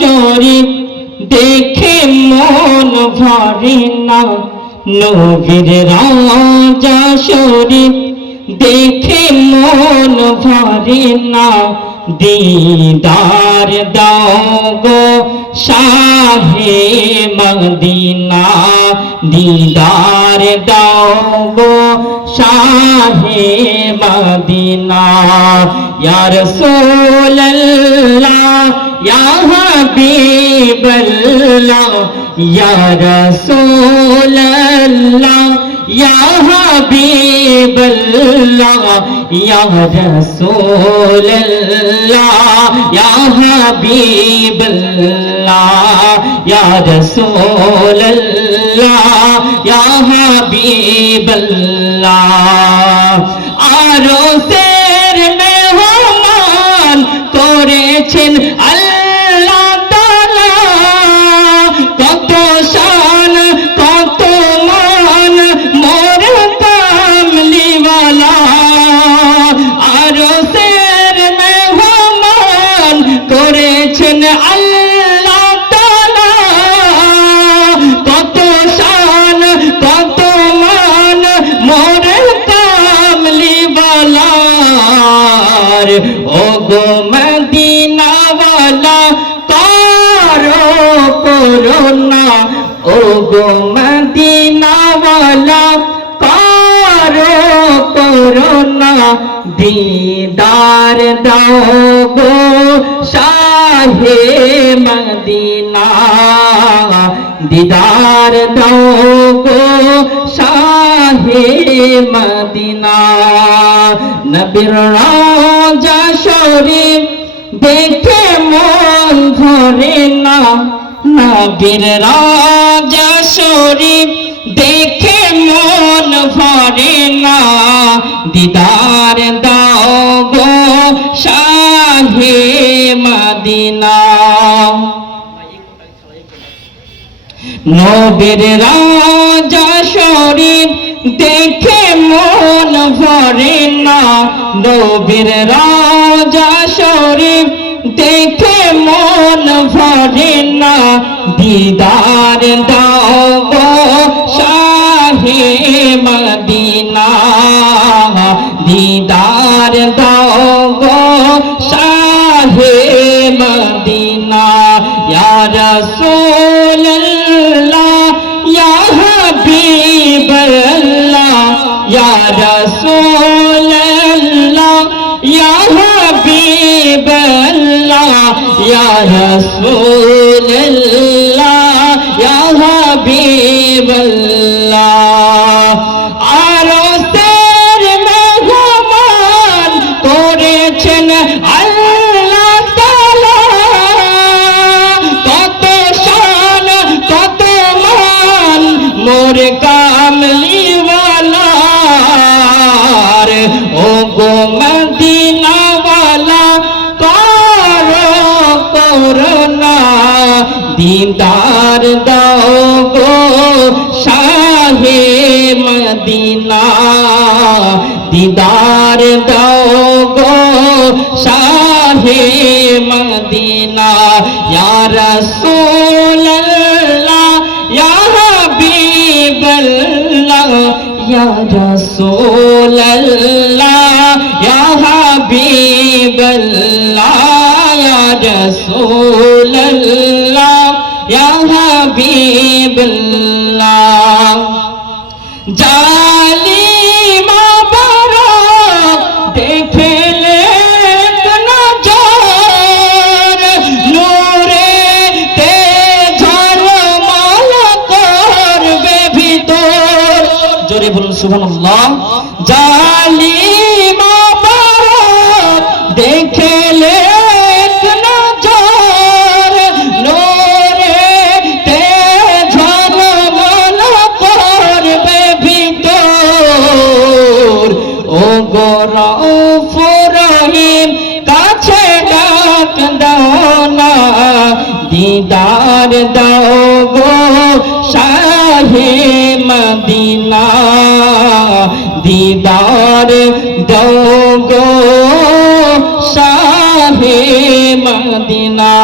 শরীফ দেখে মন ভরে না, নবীর রওজা শরীফ দেখে মন ভরে না, দিদার দাও গো শাহে মদিনা, দিদার দাও গো শাহে মদিনা। ইয়া রাসূলুল্লাহ ইয়া হাবিবাল্লাহ, ইয়া রাসূলুল্লাহ ইয়া হাবিবাল্লাহ, ইয়া রাসূলুল্লাহ ইয়া হাবিবাল্লাহ, ইয়া রাসূলুল্লাহ ইয়া হাবিবাল্লাহ। আরশের মেহমান করেছেন আল্লাহ তাআলা, কত শান কত মান মোর কামলিওয়ালা। আরশের মেহমান করেছেন আল্লাহ তাআলা, কত শান কত মান মোর কামলিওয়ালার। ও গো মদিনাওয়ালা কারো করুণা, ও গো মদিনাওয়ালা কারো করুণা, দিদার দাও গো শাহে মদিনা, দিদার দাও গো শাহে মদিনা। নবীর রওজা শরীফ দেখে মন ভরে না, নবীর রওজা শরীফ দেখে মন ভরে না, দিদার দাও গো শাহে মদিনা। নবীর রওজা শরীফ দেখে মন ভরে না, নবীর রওজা শরীফ দেখে মন ভরে না, দিদার দাও গো শাহে মদিনা, দিদার দাও গো শাহে মদিনা। ইয়া রাসূলুল্লাহ ইয়া হাবিবাল্লাহ, ইয়া রাসূলুল্লাহ ইয়া হাবিবাল্লাহ, ইয়া রাসূলুল্লাহ ইয়া হাবিবাল্লাহ। আরশের মেহমান করেছেন আল্লাহ তাআলা, কত শান কত মান মোর কামলিওয়ালার। ও গো মদিনাওয়ালা কারো করুণা, দিদার দাও গো শাহে মদিনা, দিদার দাও গো শাহে মদিনা। ইয়া রাসূলুল্লাহ ইয়া হাবিবাল্লাহ, ইয়া রাসূলুল্লাহ ইয়া হাবিবাল্লাহ, ইয়া রাসূলুল্লাহ ইয়া হাবিবাল্লাহ। জালিমা বারাক দেখলে নজর, নূরে তে ঝলমল করবে ভিতর। জোরে বলুন সুবহানাল্লাহ। জালিমা বারাক দেখলে নজর, নূরে তে ঝলমল করবে ভিতর। ও গো রউফুর রহিম কাছে ডাক দাও না, দিদার দাও গো শাহে মদিনা, দিদার দাও গো শাহে মদিনা।